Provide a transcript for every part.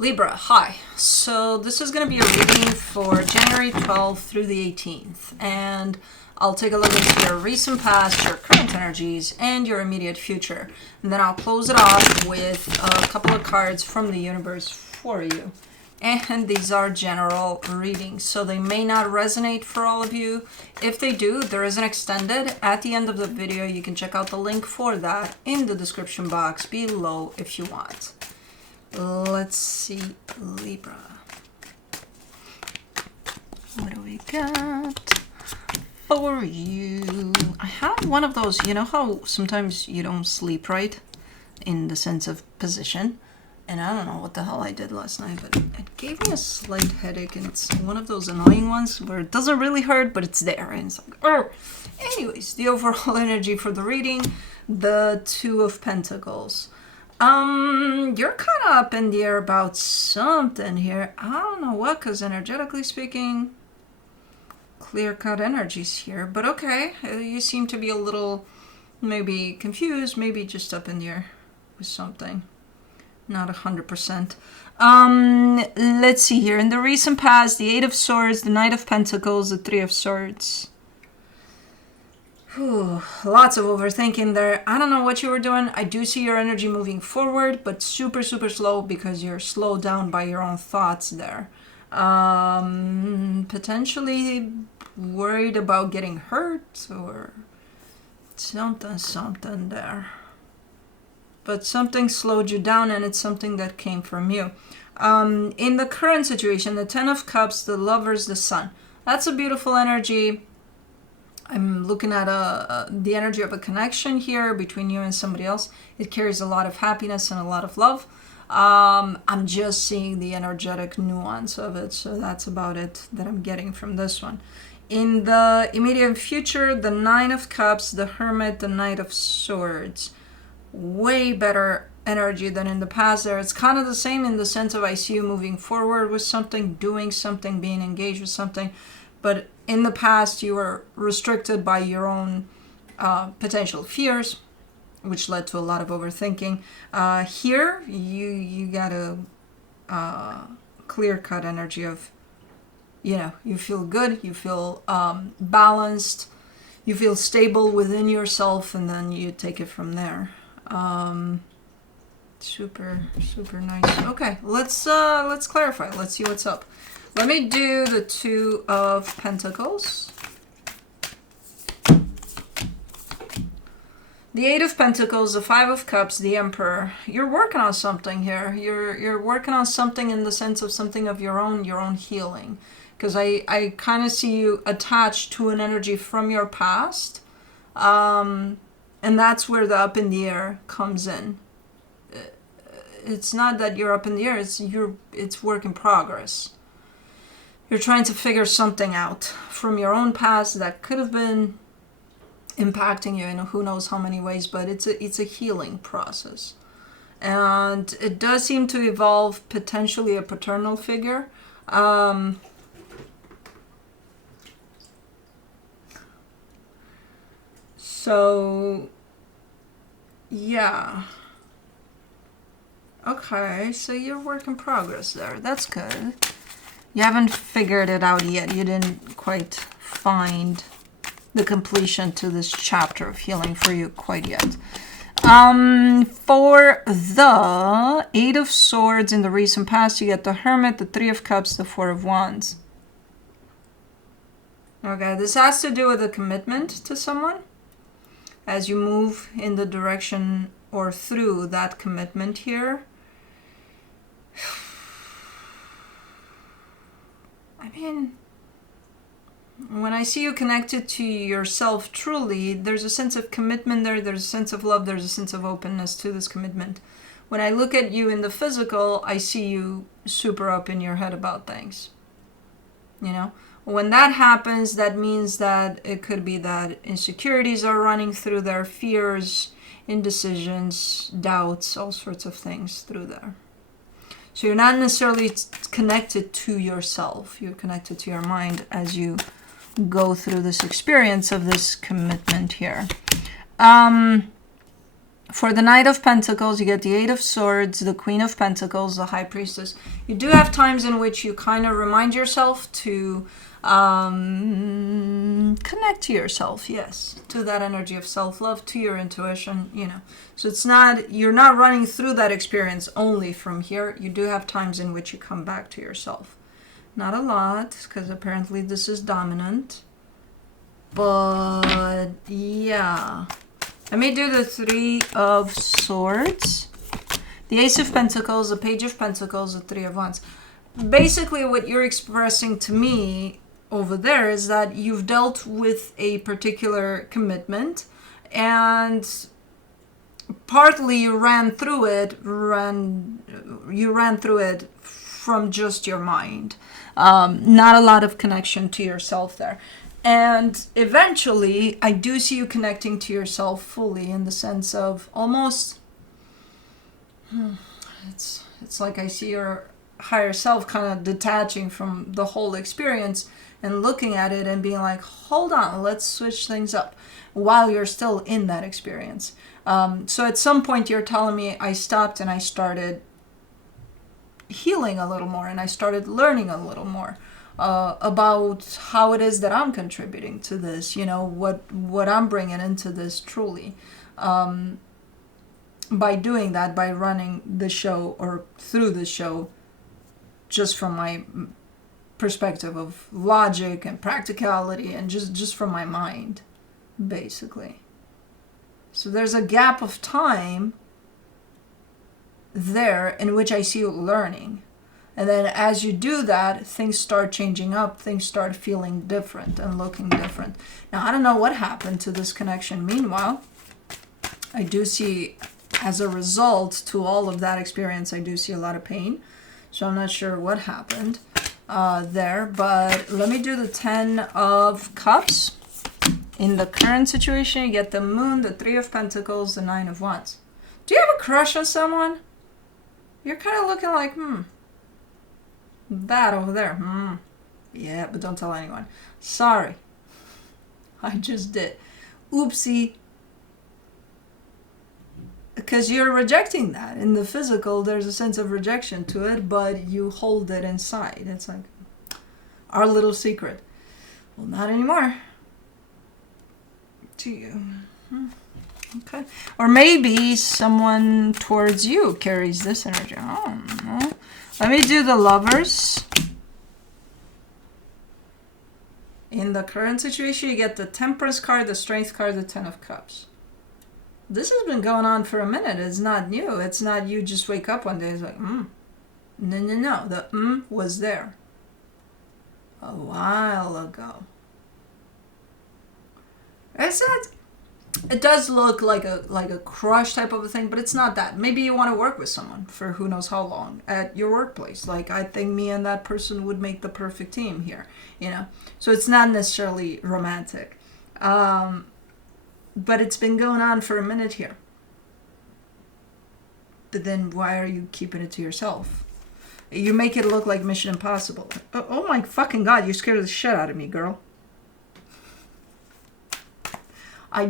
Libra, hi. So this is going to be a reading for January 12th through the 18th. And I'll take a look into your recent past, your current energies, and your immediate future. And then I'll close it off with a couple of cards from the universe for you. And these are general readings, so they may not resonate for all of you. If they do, there is an extended at the end of the video. You can check out the link for that in the description box below if you want. Let's see, Libra. What do we got for you? I have one of those, you know how sometimes you don't sleep right in the sense of position? And I don't know what the hell I did last night, but it gave me a slight headache, and it's one of those annoying ones where it doesn't really hurt, but it's there, and it's like, oh. Anyways, the overall energy for the reading, the Two of Pentacles. You're kind of up in the air about something here. I don't know what, because energetically speaking, clear-cut energies here. But okay, you seem to be a little maybe confused, maybe just up in the air with something. Not 100%. Let's see here. In the recent past, the Eight of Swords, the Knight of Pentacles, the Three of Swords. Whew, lots of overthinking there. I don't know what you were doing. I do see your energy moving forward, but super, super slow because you're slowed down by your own thoughts there. Potentially worried about getting hurt or something there. But something slowed you down, and it's something that came from you. In the current situation, the Ten of Cups, the Lovers, the Sun. That's a beautiful energy. I'm looking at the energy of a connection here between you and somebody else. It carries a lot of happiness and a lot of love. I'm just seeing the energetic nuance of it, so that's about it that I'm getting from this one. In the immediate future, the Nine of Cups, the Hermit, the Knight of Swords. Way better energy than in the past there. It's kind of the same in the sense of I see you moving forward with something, doing something, being engaged with something. But in the past, you were restricted by your own potential fears, which led to a lot of overthinking. Here, you got a clear-cut energy of, you know, you feel good, you feel balanced, you feel stable within yourself, and then you take it from there. Super nice. Okay, let's clarify. Let's see what's up. Let me do the Two of Pentacles. The Eight of Pentacles, the Five of Cups, the Emperor. You're working on something here. You're working on something in the sense of something of your own healing. Because I kind of see you attached to an energy from your past. And that's where the up in the air comes in. It's not that you're up in the air, it's work in progress. You're trying to figure something out from your own past that could have been impacting you in who knows how many ways, but it's a healing process. And it does seem to evolve potentially a paternal figure. So, yeah. Okay, so you're work in progress there. That's good. You haven't figured it out yet. You didn't quite find the completion to this chapter of healing for you quite yet. For the Eight of Swords in the recent past, you get the Hermit, the Three of Cups, the Four of Wands. Okay, this has to do with a commitment to someone. As you move in the direction or through that commitment here. I mean, when I see you connected to yourself truly, there's a sense of commitment there, there's a sense of love, there's a sense of openness to this commitment. When I look at you in the physical, I see you super up in your head about things. You know? When that happens, that means that it could be that insecurities are running through there, fears, indecisions, doubts, all sorts of things through there. So you're not necessarily connected to yourself. You're connected to your mind as you go through this experience of this commitment here. For the Knight of Pentacles, you get the Eight of Swords, the Queen of Pentacles, the High Priestess. You do have times in which you kind of remind yourself to connect to yourself, yes, to that energy of self-love, to your intuition, you know. So it's not, you're not running through that experience only from here. You do have times in which you come back to yourself. Not a lot, because apparently this is dominant. But yeah. Let me do the Three of Swords, the Ace of Pentacles, the Page of Pentacles, the Three of Wands. Basically, what you're expressing to me over there is that you've dealt with a particular commitment, and partly you ran through it from just your mind. Not a lot of connection to yourself there. And eventually, I do see you connecting to yourself fully, in the sense of almost, it's like I see your higher self kind of detaching from the whole experience and looking at it and being like, hold on, let's switch things up, while you're still in that experience. So at some point you're telling me, I stopped and I started healing a little more, and I started learning a little more about how it is that I'm contributing to this, you know, what I'm bringing into this truly. By doing that, by running the show or through the show, just from my perspective of logic and practicality, and just from my mind, basically. So there's a gap of time there in which I see you learning. And then as you do that, things start changing up, things start feeling different and looking different. Now, I don't know what happened to this connection. Meanwhile, I do see, as a result to all of that experience, I do see a lot of pain. So I'm not sure what happened there. But let me do the Ten of Cups. In the current situation, you get the Moon, the Three of Pentacles, the Nine of Wands. Do you have a crush on someone? You're kind of looking like, that over there. Yeah, but don't tell anyone. Sorry. I just did. Oopsie. Because you're rejecting that. In the physical, there's a sense of rejection to it, but you hold it inside. It's like our little secret. Well, not anymore. To you. Okay. Or maybe someone towards you carries this energy. I don't know. Let me do the Lovers. In the current situation, you get the Temperance card, the Strength card, the Ten of Cups. This has been going on for a minute. It's not new. It's not you just wake up one day. It's like, No. The was there a while ago. It's not. It does look like a crush type of a thing, but it's not that. Maybe you want to work with someone for who knows how long at your workplace. Like, I think me and that person would make the perfect team here, you know. So it's not necessarily romantic. But it's been going on for a minute here. But then why are you keeping it to yourself? You make it look like Mission Impossible. Oh my fucking God, you scared the shit out of me, girl. I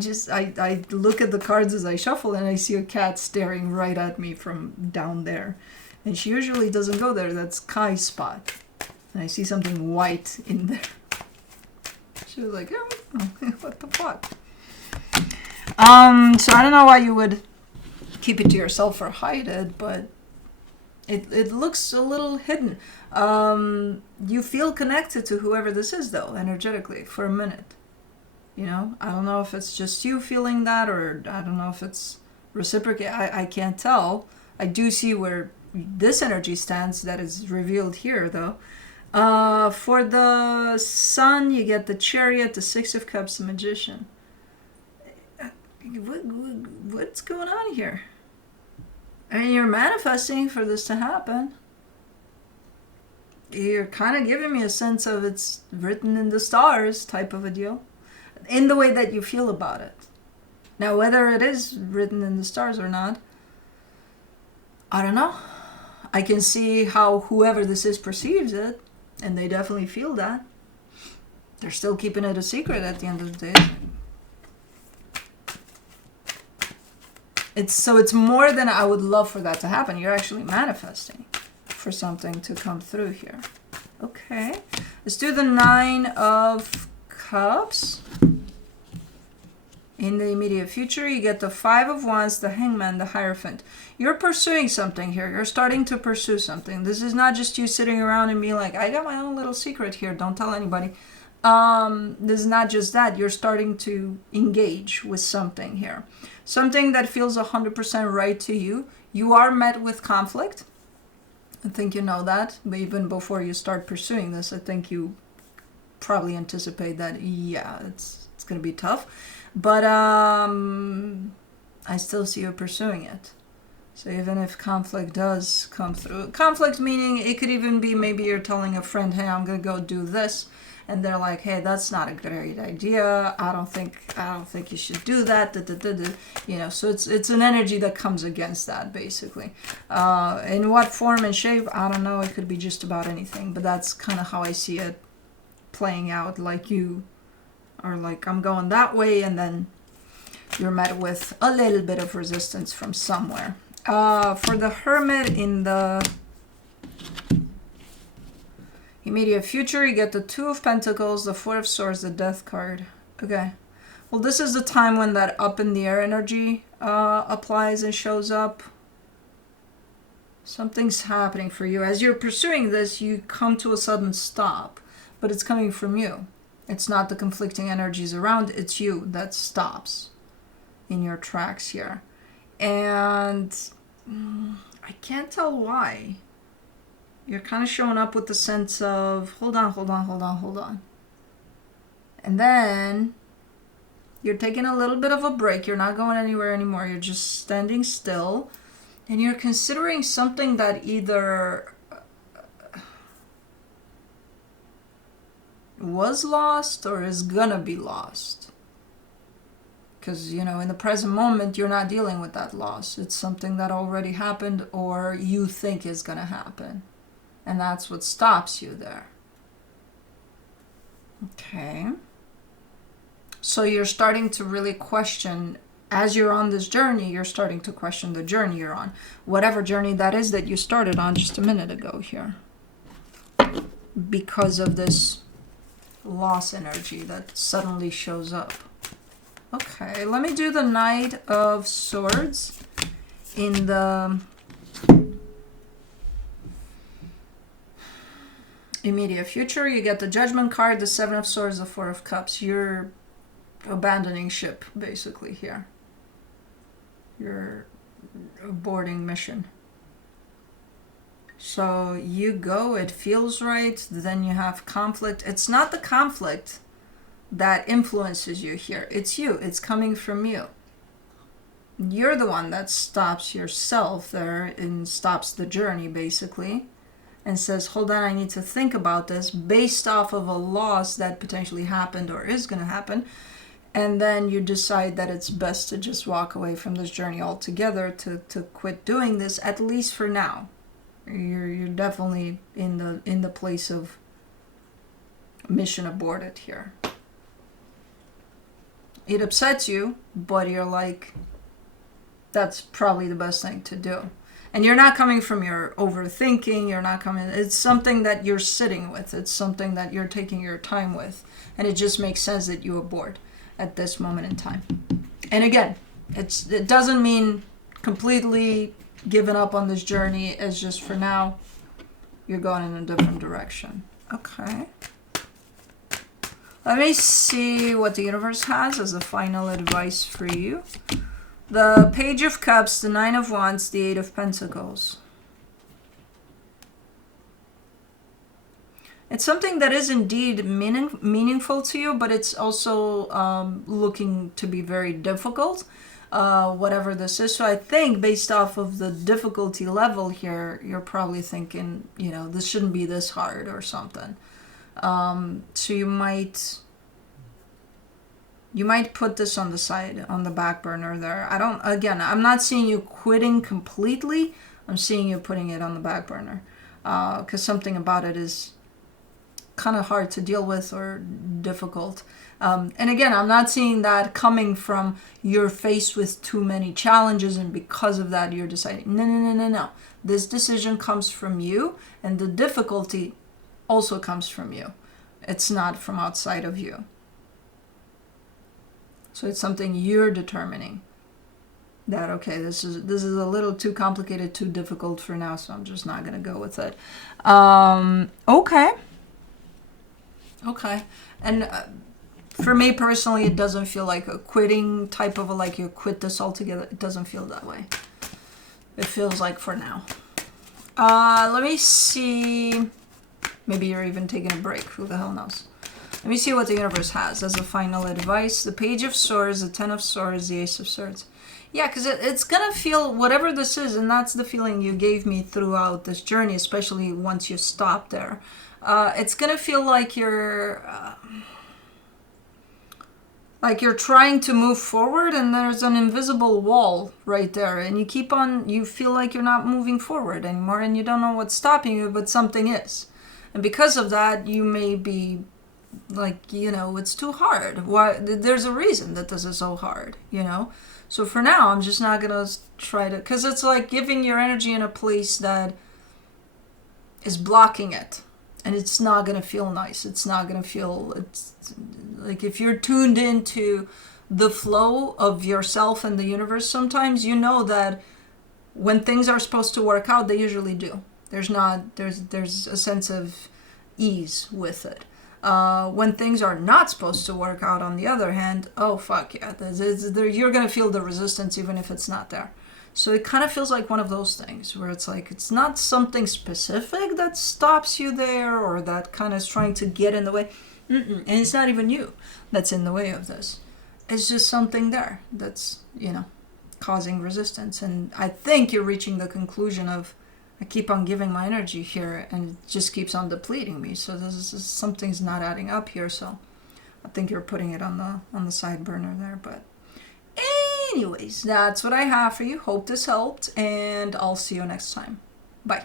look at the cards as I shuffle, and I see a cat staring right at me from down there. And she usually doesn't go there. That's Kai's spot. And I see something white in there. She was like, oh, what the fuck? So I don't know why you would keep it to yourself or hide it, but it looks a little hidden. You feel connected to whoever this is, though, energetically, for a minute. You know, I don't know if it's just you feeling that, or I don't know if it's reciprocal. I can't tell. I do see where this energy stands that is revealed here, though. For the Sun, you get the Chariot, the Six of Cups, the Magician. What's going on here? I mean, you're manifesting for this to happen. You're kind of giving me a sense of it's written in the stars type of a deal. In the way that you feel about it. Now, whether it is written in the stars or not, I don't know. I can see how whoever this is perceives it, and they definitely feel that. They're still keeping it a secret at the end of the day. It's more than I would love for that to happen. You're actually manifesting for something to come through here. Okay, let's do the 9 of Cups. In the immediate future, you get the 5 of Wands, the Hangman, the Hierophant. You're pursuing something here. You're starting to pursue something. This is not just you sitting around and being like, I got my own little secret here. Don't tell anybody. This is not just that. You're starting to engage with something here. Something that feels 100% right to you. You are met with conflict. I think you know that. But even before you start pursuing this, I think you probably anticipate that, yeah, it's going to be tough. But I still see you pursuing it. So even if conflict does come through, conflict meaning it could even be maybe you're telling a friend, hey, I'm gonna go do this, and they're like, hey, that's not a great idea. I don't think you should do that. You know, so it's an energy that comes against that basically. In what form and shape, I don't know. It could be just about anything, but that's kind of how I see it playing out. Like you are like, I'm going that way, and then you're met with a little bit of resistance from somewhere. For the Hermit in the immediate future, you get the 2 of Pentacles, the 4 of Swords, the Death card. Okay. Well, this is the time when that up in the air energy applies and shows up. Something's happening for you. As you're pursuing this, you come to a sudden stop, but it's coming from you. It's not the conflicting energies around, it's you that stops in your tracks here. And I can't tell why. You're kind of showing up with the sense of, hold on. And then you're taking a little bit of a break. You're not going anywhere anymore. You're just standing still. And you're considering something that either was lost or is gonna be lost. Because, you know, in the present moment, you're not dealing with that loss. It's something that already happened or you think is gonna happen. And that's what stops you there. Okay. So you're starting to really question, as you're on this journey, you're starting to question the journey you're on. Whatever journey that is that you started on just a minute ago here. Because of this loss energy that suddenly shows up. Okay, let me do the Knight of Swords in the immediate future. You get the Judgment card, the 7 of Swords, the 4 of Cups. You're abandoning ship basically here. You're aborting mission. So you go, it feels right, then you have conflict. It's not the conflict that influences you here. It's you. It's coming from you. You're the one that stops yourself there and stops the journey basically and says, hold on, I need to think about this based off of a loss that potentially happened or is going to happen. And then you decide that it's best to just walk away from this journey altogether, to quit doing this, at least for now. You're definitely in the place of mission aborted here. It upsets you, but you're like, that's probably the best thing to do. And you're not coming from your overthinking, you're not coming, it's something that you're sitting with, it's something that you're taking your time with, and it just makes sense that you abort at this moment in time. And again, it doesn't mean completely giving up on this journey. It's just for now, you're going in a different direction. Okay. Let me see what the universe has as a final advice for you. The Page of Cups, the 9 of Wands, the 8 of Pentacles. It's something that is indeed meaningful to you, but it's also looking to be very difficult, whatever this is. So I think based off of the difficulty level here, you're probably thinking, you know, this shouldn't be this hard or something. So you might put this on the side, on the back burner there. I'm not seeing you quitting completely. I'm seeing you putting it on the back burner. Because something about it is kind of hard to deal with or difficult. And again, I'm not seeing that coming from you're faced with too many challenges and because of that you're deciding. No, no, no, no, no. This decision comes from you, and the difficulty also comes from you. It's not from outside of you. So it's something you're determining. That, okay, this is a little too complicated, too difficult for now, so I'm just not going to go with it. Okay. And for me personally, it doesn't feel like a quitting type of like you quit this altogether. It doesn't feel that way. It feels like for now. Let me see. Maybe you're even taking a break. Who the hell knows? Let me see what the universe has as a final advice. The Page of Swords, the Ten of Swords, the Ace of Swords. Yeah, because it's going to feel, whatever this is, and that's the feeling you gave me throughout this journey, especially once you stop there. It's going to feel like you're trying to move forward and there's an invisible wall right there. And you feel like you're not moving forward anymore and you don't know what's stopping you, but something is. And because of that, you may be like, it's too hard. Why? There's a reason that this is so hard, So for now, I'm just not going to try to... Because it's like giving your energy in a place that is blocking it. And it's not going to feel nice. It's not going to feel... It's like if you're tuned into the flow of yourself and the universe, sometimes you know that when things are supposed to work out, they usually do. There's a sense of ease with it. When things are not supposed to work out, on the other hand, oh fuck yeah, you're gonna feel the resistance even if it's not there. So it kind of feels like one of those things where it's like it's not something specific that stops you there or that kind of is trying to get in the way. And it's not even you that's in the way of this. It's just something there that's, causing resistance. And I think you're reaching the conclusion of, I keep on giving my energy here and it just keeps on depleting me. So something's not adding up here. So I think you're putting it on the side burner there. But anyways, that's what I have for you. Hope this helped, and I'll see you next time. Bye.